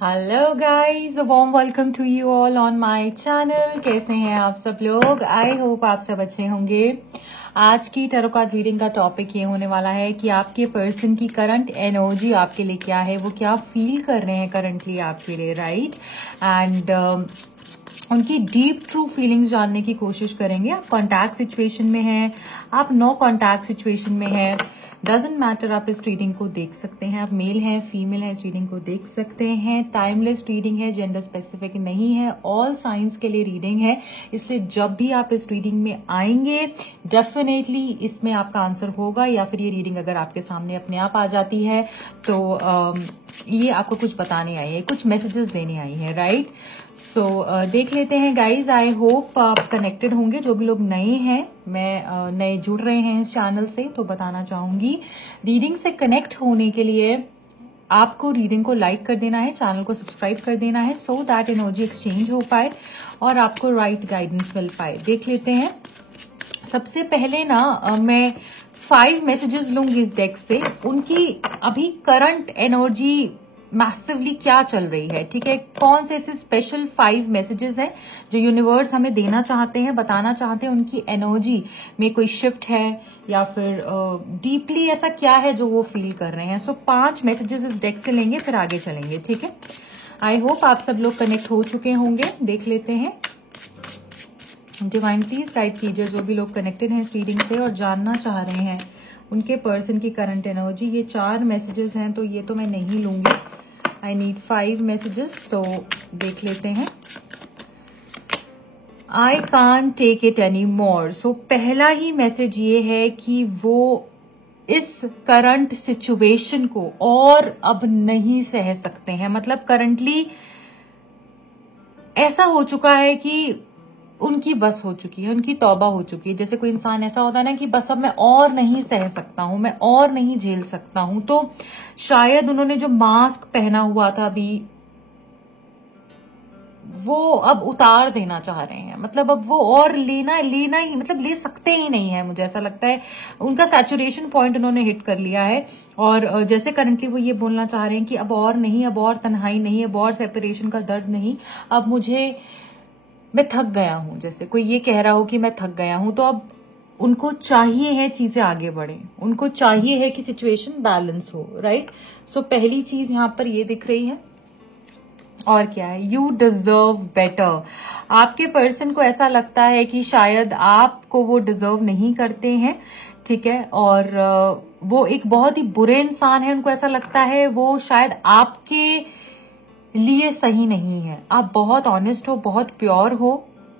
Hello guys, warm welcome to you all on my channel. कैसे हैं आप सब लोग? आई होप आप सब अच्छे होंगे। आज की टैरो कार्ड रीडिंग का टॉपिक ये होने वाला है कि आपके पर्सन की करंट एनर्जी आपके लिए क्या है, वो क्या फील कर रहे हैं करंटली आपके लिए, राइट? एंड उनकी डीप ट्रू फीलिंग्स जानने की कोशिश करेंगे। आप कॉन्टैक्ट सिचुएशन में हैं, आप नो कॉन्टैक्ट सिचुएशन में हैं, डजेंट मैटर। आप इस रीडिंग को देख सकते हैं। आप मेल हैं, फीमेल हैं, इस रीडिंग को देख सकते हैं। टाइमलेस रीडिंग है, जेंडर स्पेसिफिक नहीं है, ऑल साइंस के लिए रीडिंग है। इसलिए जब भी आप इस रीडिंग में आएंगे डेफिनेटली इसमें आपका आंसर होगा, या फिर ये रीडिंग अगर आपके सामने अपने आप आ जाती है तो ये आपको कुछ बताने आई है, कुछ मैसेजेस देने आई है, राइट? सो देख लेते हैं गाइज। आई होप आप कनेक्टेड होंगे। जो भी लोग नए हैं, मैं नए जुड़ रहे हैं इस चैनल से, तो बताना चाहूंगी रीडिंग से कनेक्ट होने के लिए आपको रीडिंग को लाइक कर देना है, चैनल को सब्सक्राइब कर देना है, सो दैट एनर्जी एक्सचेंज हो पाए और आपको राइट गाइडेंस मिल पाए। देख लेते हैं। सबसे पहले ना मैं 5 मैसेजेस लूंगी इस डेक से। उनकी अभी करंट एनर्जी मैसिवली क्या चल रही है, ठीक है? कौन से ऐसे स्पेशल 5 मैसेजेस हैं जो यूनिवर्स हमें देना चाहते हैं, बताना चाहते हैं? उनकी एनर्जी में कोई शिफ्ट है या फिर डीपली ऐसा क्या है जो वो फील कर रहे हैं? सो 5 मैसेजेस इस डेक से लेंगे, फिर आगे चलेंगे, ठीक है? आई होप आप सब लोग कनेक्ट हो चुके होंगे। देख लेते हैं। डिवाइन प्लीज गाइड कीजिए जो भी लोग कनेक्टेड हैं इस रीडिंग से और जानना चाह रहे हैं उनके पर्सन की करंट एनर्जी। ये 4 मैसेजेस हैं तो ये तो मैं नहीं लूंगी। आई नीड 5 मैसेजेस, तो देख लेते हैं। I can't take it any more. So पहला ही मैसेज ये है कि वो इस करंट सिचुएशन को और अब नहीं सह सकते हैं। मतलब करंटली ऐसा हो चुका है कि उनकी बस हो चुकी है, उनकी तौबा हो चुकी है। जैसे कोई इंसान ऐसा होता है ना कि बस अब मैं और नहीं सह सकता हूं, मैं और नहीं झेल सकता हूं, तो शायद उन्होंने जो मास्क पहना हुआ था अभी वो अब उतार देना चाह रहे हैं। मतलब अब वो और लेना ही मतलब ले सकते ही नहीं है। मुझे ऐसा लगता है उनका सैचुरेशन पॉइंट उन्होंने हिट कर लिया है। और जैसे करंटली वो ये बोलना चाह रहे हैं कि अब और नहीं, अब और तन्हाई नहीं, अब और सेपरेशन का दर्द नहीं, अब मैं थक गया हूं। जैसे कोई ये कह रहा हो कि मैं थक गया हूं, तो अब उनको चाहिए है चीजें आगे बढ़े, उनको चाहिए है कि सिचुएशन बैलेंस हो, राइट? सो पहली चीज यहां पर ये दिख रही है। और क्या है? You deserve better. आपके पर्सन को ऐसा लगता है कि शायद आपको वो डिजर्व नहीं करते हैं, ठीक है? और वो एक बहुत ही बुरे इंसान है। उनको ऐसा लगता है वो शायद आपके लिए सही नहीं है। आप बहुत ऑनेस्ट हो, बहुत प्योर हो,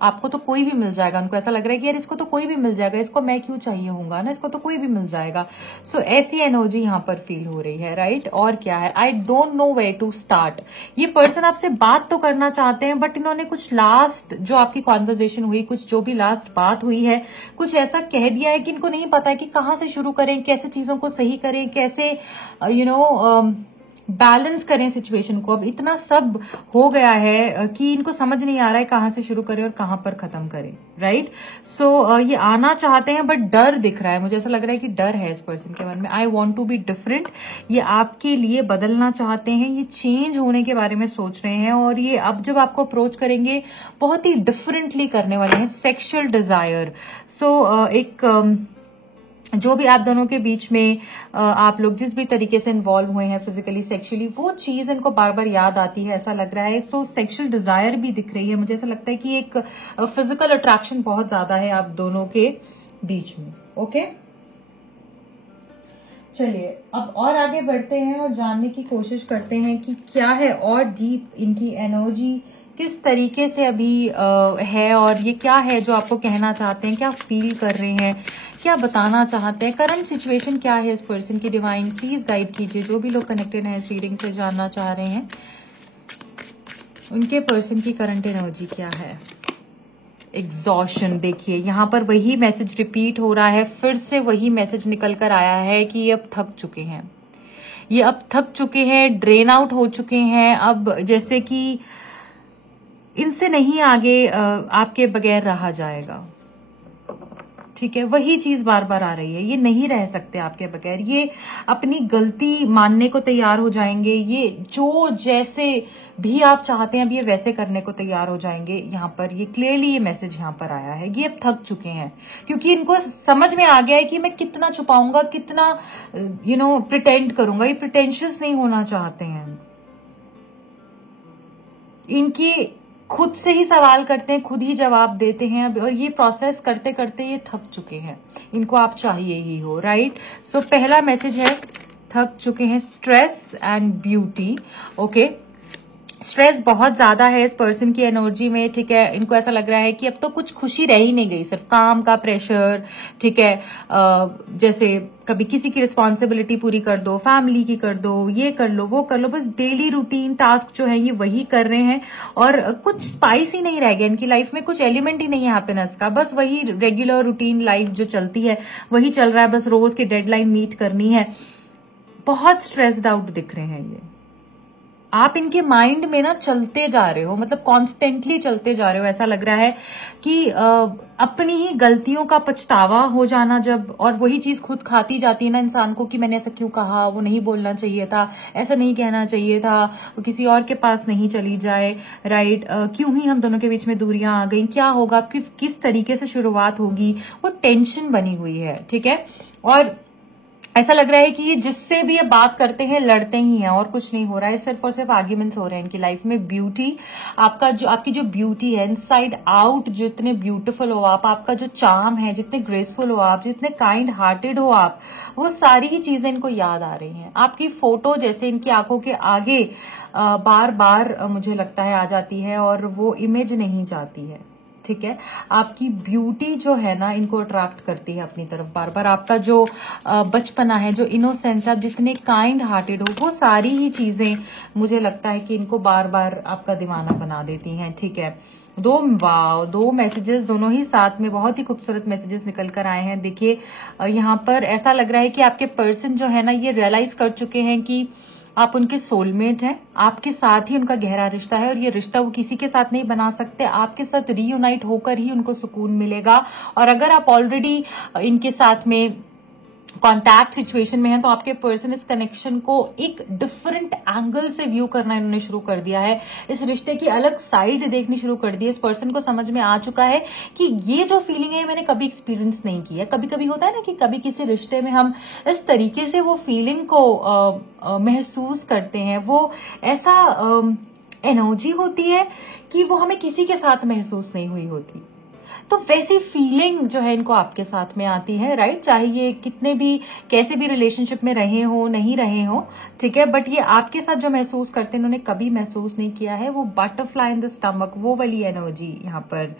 आपको तो कोई भी मिल जाएगा। उनको ऐसा लग रहा है कि यार इसको तो कोई भी मिल जाएगा, इसको मैं क्यों चाहिए होऊंगा ना, इसको तो कोई भी मिल जाएगा। सो ऐसी एनर्जी यहाँ पर फील हो रही है, राइट? और क्या है? I don't know where to start. ये पर्सन आपसे बात तो करना चाहते हैं, बट इन्होंने कुछ लास्ट जो आपकी कॉन्वर्जेशन हुई, कुछ जो भी लास्ट बात हुई है, कुछ ऐसा कह दिया है कि इनको नहीं पता है कि कहाँ से शुरू करें, कैसे चीजों को सही करें, कैसे बैलेंस करें सिचुएशन को। अब इतना सब हो गया है कि इनको समझ नहीं आ रहा है कहां से शुरू करें और कहां पर खत्म करें, राइट? सो ये आना चाहते हैं बट डर दिख रहा है। मुझे ऐसा लग रहा है कि डर है इस पर्सन के मन में। I want to be different. ये आपके लिए बदलना चाहते हैं, ये चेंज होने के बारे में सोच रहे हैं, और ये अब जब आपको अप्रोच करेंगे बहुत ही डिफरेंटली करने वाले हैं। Sexual desire. सो एक जो भी आप दोनों के बीच में आप लोग जिस भी तरीके से इन्वॉल्व हुए हैं फिजिकली, सेक्सुअली, वो चीज इनको बार बार याद आती है, ऐसा लग रहा है। सो सेक्सुअल डिजायर भी दिख रही है। मुझे ऐसा लगता है कि एक फिजिकल अट्रैक्शन बहुत ज्यादा है आप दोनों के बीच में। ओके, चलिए अब और आगे बढ़ते हैं और जानने की कोशिश करते हैं कि क्या है और डीप इनकी एनर्जी किस तरीके से अभी है, और ये क्या है जो आपको कहना चाहते हैं, क्या फील कर रहे हैं, क्या बताना चाहते हैं, करंट सिचुएशन क्या है इस पर्सन की। डिवाइन प्लीज गाइड कीजिए जो भी लोग कनेक्टेड हैं इस रीडिंग से, जानना चाह रहे हैं उनके पर्सन की करंट एनर्जी क्या है। एग्जॉशन। देखिए यहां पर वही मैसेज रिपीट हो रहा है, फिर से वही मैसेज निकल कर आया है कि ये अब थक चुके हैं, ये अब थक चुके हैं, ड्रेन आउट हो चुके हैं। अब जैसे कि इनसे नहीं आगे आपके बगैर रहा जाएगा, ठीक है, वही चीज बार बार आ रही है। ये नहीं रह सकते आपके बगैर, ये अपनी गलती मानने को तैयार हो जाएंगे, ये जो जैसे भी आप चाहते हैं अब ये वैसे करने को तैयार हो जाएंगे। यहाँ पर ये क्लियरली ये मैसेज यहाँ पर आया है, ये अब थक चुके हैं, क्योंकि इनको समझ में आ गया है कि मैं कितना छुपाऊंगा, कितना प्रिटेंड करूंगा। ये प्रिटेंशियस नहीं होना चाहते हैं, इनकी खुद से ही सवाल करते हैं, खुद ही जवाब देते हैं अब, और ये प्रोसेस करते करते ये थक चुके हैं। इनको आप चाहिए ही हो, राइट। सो पहला मैसेज है थक चुके हैं, stress and beauty. Okay, stress बहुत ज्यादा है इस पर्सन की एनर्जी में, ठीक है। इनको ऐसा लग रहा है कि अब तो कुछ खुशी रह ही नहीं गई, सिर्फ काम का प्रेशर, ठीक है। जैसे कभी किसी की रिस्पॉन्सिबिलिटी पूरी कर दो, फैमिली की कर दो, ये कर लो, वो कर लो, बस डेली रूटीन टास्क जो है ये वही कर रहे हैं, और कुछ स्पाइस ही नहीं रह गया इनकी लाइफ में, कुछ एलिमेंट ही नहीं है हैप्पीनेस का। बस वही रेगुलर रूटीन लाइफ जो चलती है वही चल रहा है, बस रोज की डेडलाइन मीट करनी है। बहुत स्ट्रेस्ड आउट दिख रहे हैं ये। आप इनके माइंड में ना चलते जा रहे हो, मतलब कॉन्स्टेंटली चलते जा रहे हो। ऐसा लग रहा है कि अपनी ही गलतियों का पछतावा हो जाना जब, और वही चीज खुद खाती जाती है ना इंसान को, कि मैंने ऐसा क्यों कहा, वो नहीं बोलना चाहिए था, ऐसा नहीं कहना चाहिए था, वो किसी और के पास नहीं चली जाए, राइट। क्यों ही हम दोनों के बीच में दूरियां आ गई, क्या होगा, किस तरीके से शुरुआत होगी, वो टेंशन बनी हुई है, ठीक है। और ऐसा लग रहा है कि ये जिससे भी ये बात करते हैं लड़ते ही हैं, और कुछ नहीं हो रहा है, सिर्फ और सिर्फ आर्ग्यूमेंट्स हो रहे हैं इनकी लाइफ में। ब्यूटी, आपकी जो ब्यूटी है इनसाइड आउट, जितने ब्यूटीफुल हो आप, आपका जो चार्म है, जितने ग्रेसफुल हो आप, जितने काइंड हार्टेड हो आप, वो सारी ही चीजें इनको याद आ रही हैं। आपकी फोटो जैसे इनकी आंखों के आगे बार बार मुझे लगता है आ जाती है, और वो इमेज नहीं जाती है, ठीक है। आपकी ब्यूटी जो है ना इनको अट्रैक्ट करती है अपनी तरफ बार बार। आपका जो बचपना है, जो इनोसेंस, आप जितने काइंड हार्टेड हो, वो सारी ही चीजें मुझे लगता है कि इनको बार बार आपका दीवाना बना देती हैं, ठीक है। दो मैसेजेस दोनों ही साथ में बहुत ही खूबसूरत मैसेजेस निकल कर आए हैं। देखिए यहाँ पर ऐसा लग रहा है कि आपके पर्सन जो है ना ये रियलाइज कर चुके हैं कि आप उनके सोलमेट हैं, आपके साथ ही उनका गहरा रिश्ता है, और ये रिश्ता वो किसी के साथ नहीं बना सकते, आपके साथ रीयूनाइट होकर ही उनको सुकून मिलेगा। और अगर आप ऑलरेडी इनके साथ में कॉन्टैक्ट सिचुएशन में है तो आपके पर्सन इस कनेक्शन को एक डिफरेंट एंगल से व्यू करना इन्होंने शुरू कर दिया है, इस रिश्ते की अलग साइड देखनी शुरू कर दी है। इस पर्सन को समझ में आ चुका है कि ये जो फीलिंग है मैंने कभी एक्सपीरियंस नहीं की है। कभी कभी होता है ना कि कभी किसी रिश्ते में हम इस तरीके से वो फीलिंग को महसूस करते हैं, वो ऐसा एनर्जी होती है कि वो हमें किसी के साथ महसूस नहीं हुई होती। तो वैसी फीलिंग जो है इनको आपके साथ में आती है, राइट। चाहे ये कितने भी कैसे भी रिलेशनशिप में रहे हो नहीं रहे हो, ठीक है, बट ये आपके साथ जो महसूस करते हैं इन्होंने कभी महसूस नहीं किया है। वो बटरफ्लाई इन द स्टमक, वो वाली एनर्जी यहाँ पर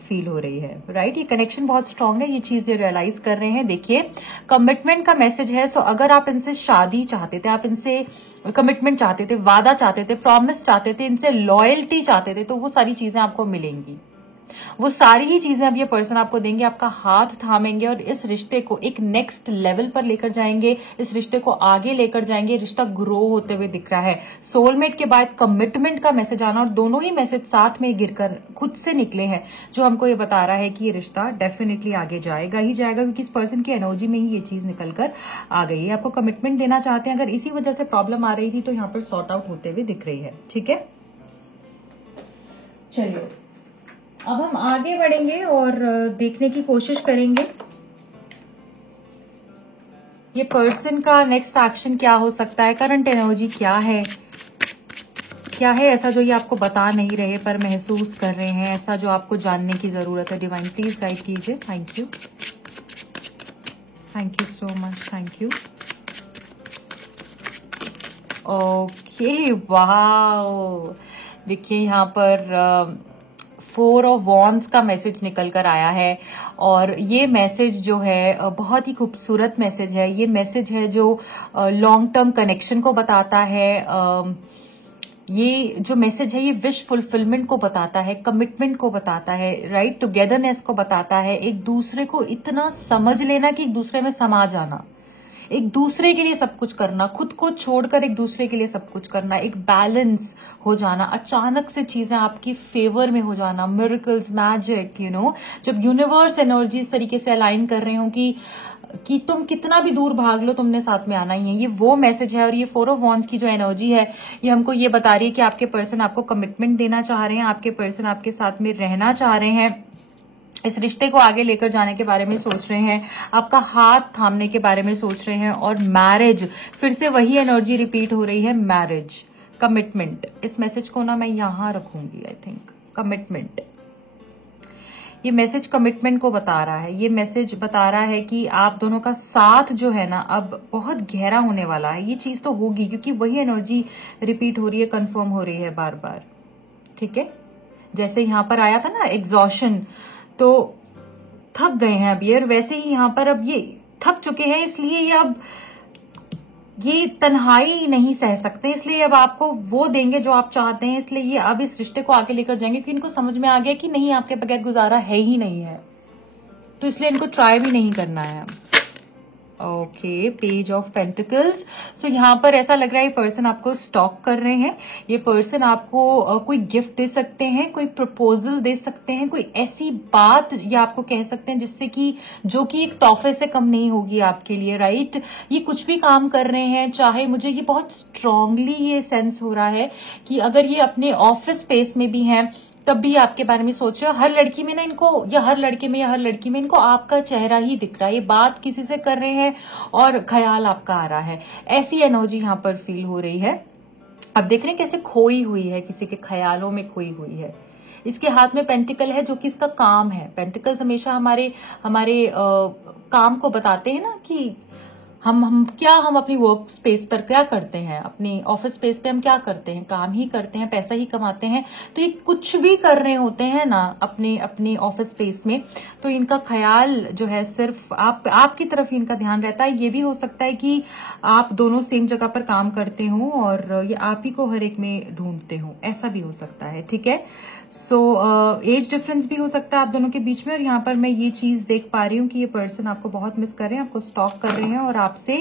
फील हो रही है, राइट। ये कनेक्शन बहुत स्ट्रांग है, ये चीज ये रियलाइज कर रहे हैं। देखिए कमिटमेंट का मैसेज है। सो अगर आप इनसे शादी चाहते थे, आप इनसे कमिटमेंट चाहते थे, वादा चाहते थे, प्रॉमिस चाहते थे, इनसे लॉयल्टी चाहते थे, तो वो सारी चीजें आपको मिलेंगी। वो सारी ही चीजें अब ये पर्सन आपको देंगे, आपका हाथ थामेंगे और इस रिश्ते को एक नेक्स्ट लेवल पर लेकर जाएंगे, इस रिश्ते को आगे लेकर जाएंगे। रिश्ता ग्रो होते हुए दिख रहा है। सोलमेट के बाद कमिटमेंट का मैसेज आना, और दोनों ही मैसेज साथ में गिरकर खुद से निकले हैं, जो हमको ये बता रहा है कि ये रिश्ता डेफिनेटली आगे जाएगा ही जाएगा, क्योंकि इस पर्सन की एनर्जी में ही ये चीज निकलकर आ गई है। आपको कमिटमेंट देना चाहते हैं, अगर इसी वजह से प्रॉब्लम आ रही थी तो यहाँ पर सॉर्ट आउट होते हुए दिख रही है, ठीक है। चलिए अब हम आगे बढ़ेंगे और देखने की कोशिश करेंगे ये पर्सन का नेक्स्ट एक्शन क्या हो सकता है, करंट एनर्जी क्या है ऐसा जो ये आपको बता नहीं रहे पर महसूस कर रहे हैं, ऐसा जो आपको जानने की जरूरत है। डिवाइन प्लीज गाइड कीजिए। Thank you so much, thank you. Okay, wow, देखिए यहाँ पर 4 ऑफ वॉन्ड्स का मैसेज निकल कर आया है, और ये मैसेज जो है बहुत ही खूबसूरत मैसेज है। ये मैसेज है जो लॉन्ग टर्म कनेक्शन को बताता है। ये जो मैसेज है ये विश फुलफिलमेंट को बताता है, कमिटमेंट को बताता है, राइट, टुगेदरनेस को बताता है, एक दूसरे को इतना समझ लेना कि एक दूसरे में समा जाना, एक दूसरे के लिए सब कुछ करना, खुद को छोड़कर एक दूसरे के लिए सब कुछ करना, एक बैलेंस हो जाना, अचानक से चीजें आपकी फेवर में हो जाना, मिरेकल्स, मैजिक, जब यूनिवर्स एनर्जी इस तरीके से अलाइन कर रहे हो कि तुम कितना भी दूर भाग लो, तुमने साथ में आना ही है। ये वो मैसेज है। और ये 4 ऑफ वॉन्ड्स की जो एनर्जी है, ये हमको ये बता रही है कि आपके पर्सन आपको कमिटमेंट देना चाह रहे हैं, आपके पर्सन आपके साथ में रहना चाह रहे हैं, इस रिश्ते को आगे लेकर जाने के बारे में सोच रहे हैं, आपका हाथ थामने के बारे में सोच रहे हैं। और मैरिज, फिर से वही एनर्जी रिपीट हो रही है, मैरिज, कमिटमेंट। इस मैसेज को ना मैं यहां रखूंगी, आई थिंक, कमिटमेंट। ये मैसेज कमिटमेंट को बता रहा है। ये मैसेज बता रहा है कि आप दोनों का साथ जो है ना अब बहुत गहरा होने वाला है। ये चीज तो होगी क्योंकि वही एनर्जी रिपीट हो रही है, कंफर्म हो रही है बार बार। ठीक है, जैसे यहां पर आया था ना एग्जॉशन, तो थक गए हैं अब ये, और वैसे ही यहां पर अब ये थक चुके हैं, इसलिए ये अब ये तन्हाई नहीं सह सकते, इसलिए अब आपको वो देंगे जो आप चाहते हैं। इसलिए ये अब इस रिश्ते को आगे लेकर जाएंगे क्योंकि इनको समझ में आ गया कि नहीं, आपके बगैर गुजारा है ही नहीं है, तो इसलिए इनको ट्राई भी नहीं करना है। Okay, page of pentacles. So यहाँ पर ऐसा लग रहा है ये पर्सन आपको स्टॉक कर रहे हैं। ये पर्सन आपको कोई गिफ्ट दे सकते हैं, कोई प्रपोजल दे सकते हैं, कोई ऐसी बात या आपको कह सकते हैं जिससे कि जो कि एक तोहफे से कम नहीं होगी आपके लिए, राइट। ये कुछ भी काम कर रहे हैं, चाहे मुझे ये बहुत स्ट्रांगली ये सेंस हो रहा है कि अगर ये अपने ऑफिस स्पेस में भी हैं तब भी आपके बारे में सोच रहे हो। हर लड़की में ना इनको, या हर लड़के में या हर लड़की में इनको आपका चेहरा ही दिख रहा है। ये बात किसी से कर रहे हैं और ख्याल आपका आ रहा है, ऐसी एनर्जी यहाँ पर फील हो रही है। अब देख रहे हैं कैसे खोई हुई है, किसी के ख्यालों में खोई हुई है। इसके हाथ में पेंटिकल है जो कि इसका काम है। पेंटिकल्स हमेशा हमारे काम को बताते हैं ना कि हम अपनी वर्क स्पेस पर क्या करते हैं, अपनी ऑफिस स्पेस पे हम क्या करते हैं, काम ही करते हैं, पैसा ही कमाते हैं। तो ये कुछ भी कर रहे होते हैं ना अपनी ऑफिस स्पेस में, तो इनका ख्याल जो है सिर्फ आपकी तरफ ही इनका ध्यान रहता है। ये भी हो सकता है कि आप दोनों सेम जगह पर काम करते हो और ये आप ही को हर एक में ढूंढते हो, ऐसा भी हो सकता है। ठीक है, सो एज डिफरेंस भी हो सकता है आप दोनों के बीच में। और यहाँ पर मैं ये चीज देख पा रही हूँ कि ये पर्सन आपको बहुत मिस कर रहे हैं, आपको स्टॉक कर रहे हैं और आपसे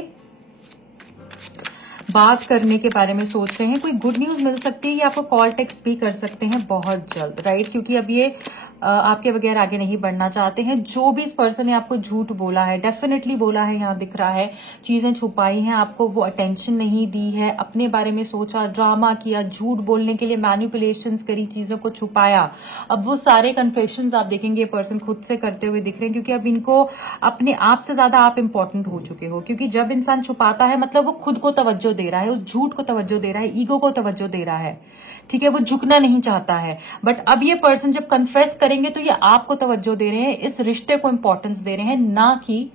बात करने के बारे में सोच रहे हैं। कोई गुड न्यूज मिल सकती है, ये आपको कॉल टेक्स्ट भी कर सकते हैं बहुत जल्द, राइट, क्योंकि अब ये आपके बगैर आगे नहीं बढ़ना चाहते हैं। जो भी इस पर्सन ने आपको झूठ बोला है, डेफिनेटली बोला है, यहाँ दिख रहा है, चीजें छुपाई हैं, आपको वो अटेंशन नहीं दी है, अपने बारे में सोचा, ड्रामा किया, झूठ बोलने के लिए मैनिपुलेशंस करी, चीजों को छुपाया। अब वो सारे कन्फेशंस आप देखेंगे ये पर्सन खुद से करते हुए दिख रहे हैं, क्योंकि अब इनको अपने आप से ज्यादा आप इंपॉर्टेंट हो चुके हो। क्योंकि जब इंसान छुपाता है मतलब वो खुद को तवज्जो दे रहा है, उस झूठ को तवज्जो दे रहा है, ईगो को तवज्जो दे रहा है। ठीक है, वो झुकना नहीं चाहता है। बट अब ये पर्सन जब कन्फेस करेंगे तो ये आपको तवज्जो दे रहे हैं, इस रिश्ते को इंपॉर्टेंस दे रहे हैं, ना कि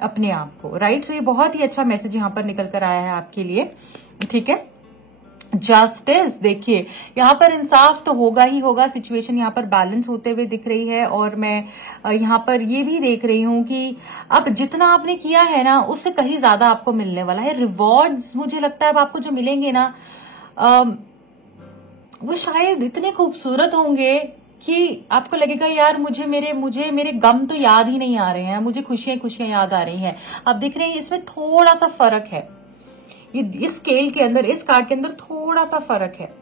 अपने आप को, राइट। सो ये बहुत ही अच्छा मैसेज यहां पर निकल कर आया है आपके लिए। ठीक है, जस्टिस, देखिए यहाँ पर इंसाफ तो होगा ही होगा। सिचुएशन यहाँ पर बैलेंस होते हुए दिख रही है। और मैं यहाँ पर ये भी देख रही हूँ कि अब जितना आपने किया है ना उससे कहीं ज्यादा आपको मिलने वाला है। रिवॉर्ड्स मुझे लगता है अब आपको जो मिलेंगे ना वो शायद इतने खूबसूरत होंगे कि आपको लगेगा यार मुझे मेरे गम तो याद ही नहीं आ रहे हैं, मुझे खुशियां याद आ रही हैं। आप देख रहे हैं इसमें थोड़ा सा फर्क है, ये इस स्केल के अंदर, इस कार्ड के अंदर थोड़ा सा फर्क है।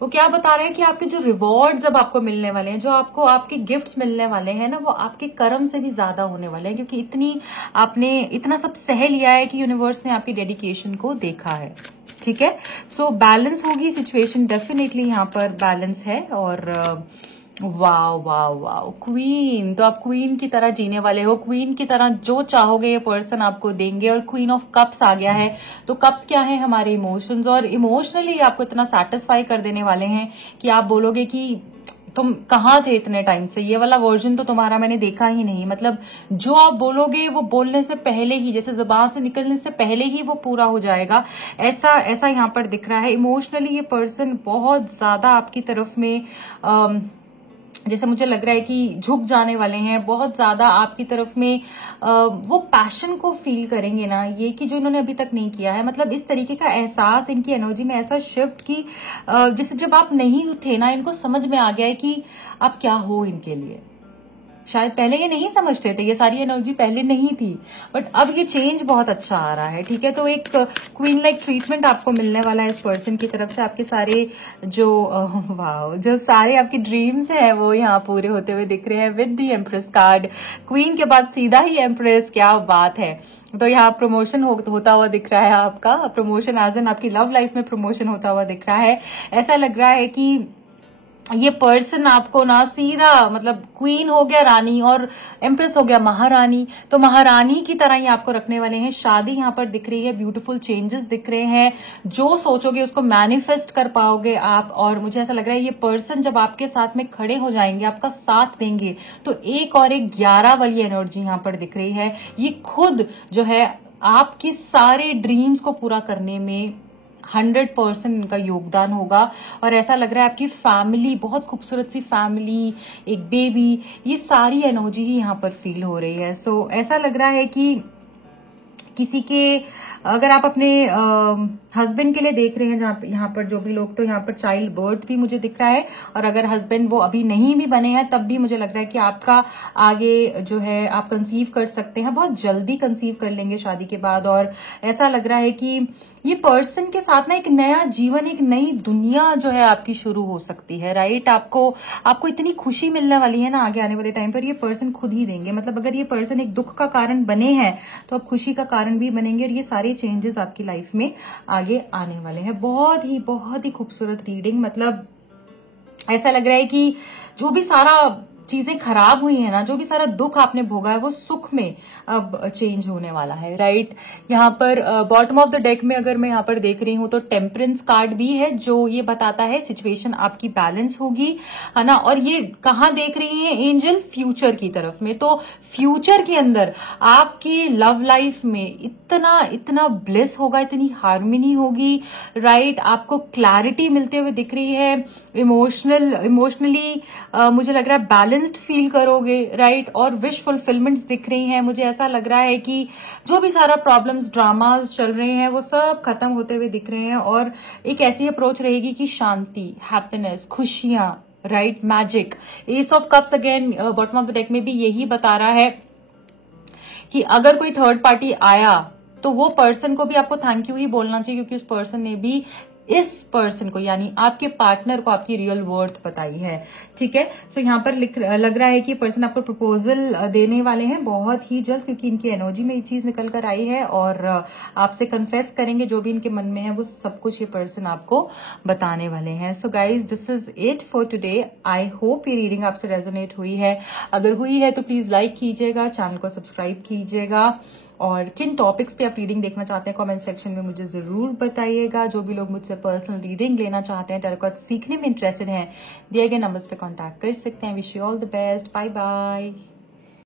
वो क्या बता रहे हैं कि आपके जो रिवॉर्ड्स अब आपको मिलने वाले हैं, जो आपको आपके गिफ्ट्स मिलने वाले हैं ना, वो आपके कर्म से भी ज्यादा होने वाले हैं, क्योंकि आपने इतना सब सह लिया है कि यूनिवर्स ने आपकी डेडिकेशन को देखा है। ठीक है, सो बैलेंस होगी सिचुएशन, डेफिनेटली यहाँ पर बैलेंस है। और वाव वाव वाव, क्वीन, तो आप क्वीन की तरह जीने वाले हो, क्वीन की तरह जो चाहोगे ये पर्सन आपको देंगे। और क्वीन ऑफ कप्स आ गया है, तो कप्स क्या है, हमारे इमोशंस, और इमोशनली आपको इतना सेटिस्फाई कर देने वाले हैं कि आप बोलोगे कि तुम कहाँ थे इतने टाइम से, ये वाला वर्जन तो तुम्हारा मैंने देखा ही नहीं। मतलब जो आप बोलोगे वो बोलने से पहले ही, जैसे जुबान से निकलने से पहले ही वो पूरा हो जाएगा, ऐसा यहाँ पर दिख रहा है। इमोशनली ये पर्सन बहुत ज्यादा आपकी तरफ में जैसे मुझे लग रहा है कि झुक जाने वाले हैं, बहुत ज्यादा आपकी तरफ में वो पैशन को फील करेंगे ना, ये कि जो इन्होंने अभी तक नहीं किया है। मतलब इस तरीके का एहसास इनकी एनर्जी में ऐसा शिफ्ट कि जैसे जब आप नहीं थे ना, इनको समझ में आ गया है कि आप क्या हो इनके लिए। शायद पहले ये नहीं समझते थे, ये सारी एनर्जी पहले नहीं थी, बट अब ये चेंज बहुत अच्छा आ रहा है। ठीक है, तो एक क्वीन लाइक ट्रीटमेंट आपको मिलने वाला है इस पर्सन की तरफ से। आपके सारे जो वाह, जो सारे आपके ड्रीम्स हैं वो यहाँ पूरे होते हुए दिख रहे हैं with the empress card. Queen के बाद सीधा ही एम्प्रेस, क्या बात है। तो यहाँ प्रमोशन होता हुआ दिख रहा है आपका, प्रमोशन एज एन आपकी लव लाइफ में प्रमोशन होता हुआ दिख रहा है। ऐसा लग रहा है कि ये पर्सन आपको ना सीधा मतलब क्वीन हो गया रानी और एम्प्रेस हो गया महारानी, तो महारानी की तरह ही आपको रखने वाले हैं। शादी यहाँ पर दिख रही है, ब्यूटीफुल चेंजेस दिख रहे हैं, जो सोचोगे उसको मैनिफेस्ट कर पाओगे आप। और मुझे ऐसा लग रहा है ये पर्सन जब आपके साथ में खड़े हो जाएंगे, आपका साथ देंगे, तो एक और एक 11 वाली एनर्जी यहाँ पर दिख रही है। ये खुद जो है आपके सारे ड्रीम्स को पूरा करने में 100% इनका योगदान होगा। और ऐसा लग रहा है आपकी फैमिली, बहुत खूबसूरत सी फैमिली, एक बेबी, ये सारी एनर्जी ही यहाँ पर फील हो रही है। सो ऐसा लग रहा है कि किसी के, अगर आप अपने हस्बैंड के लिए देख रहे हैं यहाँ पर जो भी लोग, तो यहाँ पर चाइल्ड बर्थ भी मुझे दिख रहा है। और अगर हस्बैंड वो अभी नहीं भी बने हैं तब भी मुझे लग रहा है कि आपका आगे जो है आप कंसीव कर सकते हैं, बहुत जल्दी कंसीव कर लेंगे शादी के बाद। और ऐसा लग रहा है कि ये पर्सन के साथ ना एक नया जीवन, एक नई दुनिया जो है आपकी शुरू हो सकती है, राइट। आपको इतनी खुशी मिलने वाली है ना आगे आने वाले टाइम पर, ये पर्सन खुद ही देंगे। मतलब अगर ये पर्सन एक दुख का कारण बने हैं तो अब खुशी का कारण भी बनेंगे, और ये सारे चेंजेस आपकी लाइफ में आगे आने वाले हैं। बहुत ही खूबसूरत रीडिंग। मतलब ऐसा लग रहा है कि जो भी सारा चीजें खराब हुई है ना, जो भी सारा दुख आपने भोगा है, वो सुख में अब चेंज होने वाला है, राइट। यहाँ पर बॉटम ऑफ द डेक में अगर मैं यहाँ पर देख रही हूँ तो टेम्परेंस कार्ड भी है, जो ये बताता है सिचुएशन आपकी बैलेंस होगी, है ना। और ये कहाँ देख रही है एंजल? फ्यूचर की तरफ में। तो फ्यूचर के अंदर आपकी लव लाइफ में इतना ब्लिस होगा, इतनी हार्मनी होगी, राइट। आपको क्लैरिटी मिलते हुए दिख रही है, इमोशनली मुझे लग रहा है बैलेंस्ड फील करोगे, राइट। और विश फुलफिलमेंट्स दिख रही हैं। मुझे ऐसा लग रहा है कि जो भी सारा प्रॉब्लम्स, ड्रामाज चल रहे हैं, वो सब खत्म होते हुए दिख रहे हैं। और एक ऐसी अप्रोच रहेगी कि शांति, हैप्पीनेस, खुशियां, right, magic. S of cups again bottom of the deck में भी यही बता रहा है कि अगर कोई थर्ड पार्टी आया तो वो पर्सन को भी आपको थैंक यू ही बोलना चाहिए, क्योंकि उस पर्सन ने भी इस पर्सन को, यानी आपके पार्टनर को, आपकी रियल वर्थ बताई है। ठीक है, सो यहाँ पर लग रहा है कि पर्सन आपको प्रपोजल देने वाले हैं बहुत ही जल्द, क्योंकि इनकी एनर्जी में ये चीज निकल कर आई है। और आपसे कन्फेस करेंगे जो भी इनके मन में है, वो सब कुछ ये पर्सन आपको बताने वाले हैं। So guys, this is it for today. I hope ये रीडिंग आपसे रेजोनेट हुई है। अगर हुई है तो प्लीज लाइक कीजिएगा, चैनल को सब्सक्राइब कीजिएगा। और किन टॉपिक्स पे आप रीडिंग देखना चाहते हैं कमेंट सेक्शन में मुझे जरूर बताइएगा। जो भी लोग मुझसे पर्सनल रीडिंग लेना चाहते हैं, टैरो सीखने में इंटरेस्टेड हैं, दिए गए नंबर्स पे कांटेक्ट कर सकते हैं। Wish you all the best, bye bye.